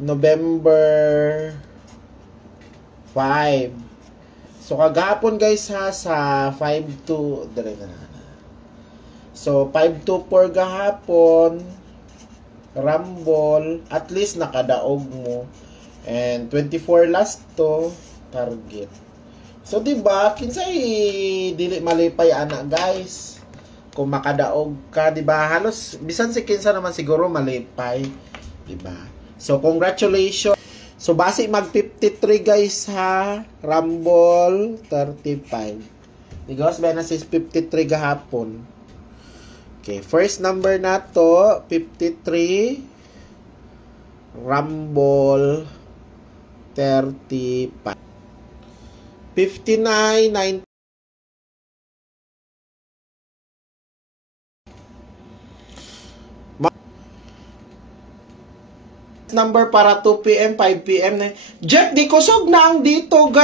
November 5. So kagahapon guys ha, sa 5 to so 5 to 4 gahapon Rumble, at least nakadaog mo, and 24 last to target. So diba kinsay dili malipay ana guys kung makadaog ka, diba? Halos bisan si kinsa naman siguro malipay, diba? So congratulations. So base mag 53 guys ha, Rumble 35. Digos ba na sis 53 gahapon. Okay, first number na to 53, Rumble 35. 59 90. Number para 2 PM, 5 PM na. Jack, di kusog na ang dito.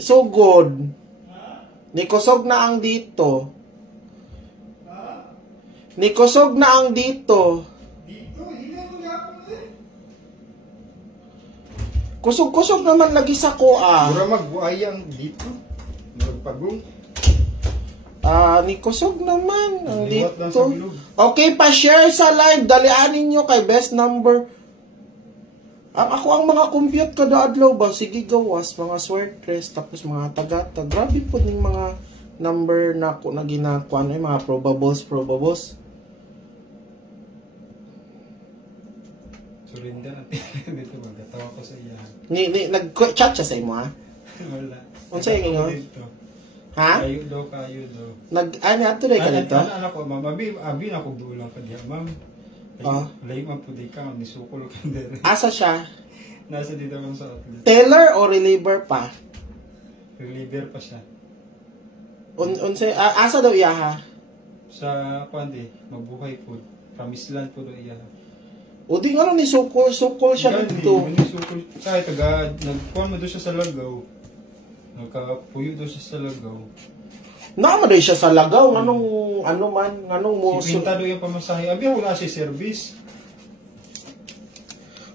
So good. Ni kusog na ang dito. Ni kusog na ang dito. Kusog-kusog naman lagi sa kuha. Mura magbuayang dito. Magpagong. Ni kusog naman ang dito. Okay, pa-share sa live. Dalianin nyo kay best number. Ako ang mga compute kada adlaw ba, sige gawas, mga swordcrest, tapos mga tagata. Grabe po ng mga number na ako na ginakuan, mga probables. Surrender natin dito, magkatawa ko sa iya. Nag-chat siya sa imo ha? Wala. Unsa yung ingon? Ha? Kayo daw. Ato rin ka dito? Anak ko, ma'am, abi na ko dulang ka diya, ma'am. Layo man po di ka, nisukol ka din. Asa siya? Nasa dito man sa outlet. Teller o reliever pa? Reliever pa siya. Asa daw iya ha? Sa, pandi, mabuhay po. Promised po daw iya. O di nga lang ni sukol siya dito. Nisukol. Kahit nagpuan mo doon siya sa Lagaw. Nagkapuyo doon siya sa Lagaw. Naman rin siya sa Lagaw, anong mo... Sipintado yung pamasahe. Abi, wala si service.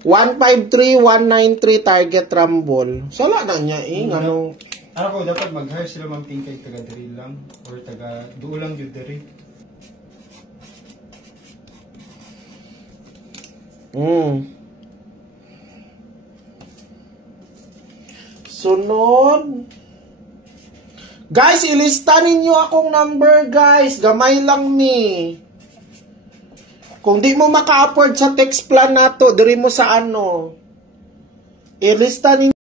153-193 target Rumble. Sala na niya anong... Ano ko, dapat mag-hire sila ma'am kay taga-diri lang. Or taga-duo lang yung diri. Sunod... Guys, ilista ninyo akong number, guys. Gamay lang ni. Kung di mo maka-afford sa text plan nato, diri mo sa ano. Ilista ninyo.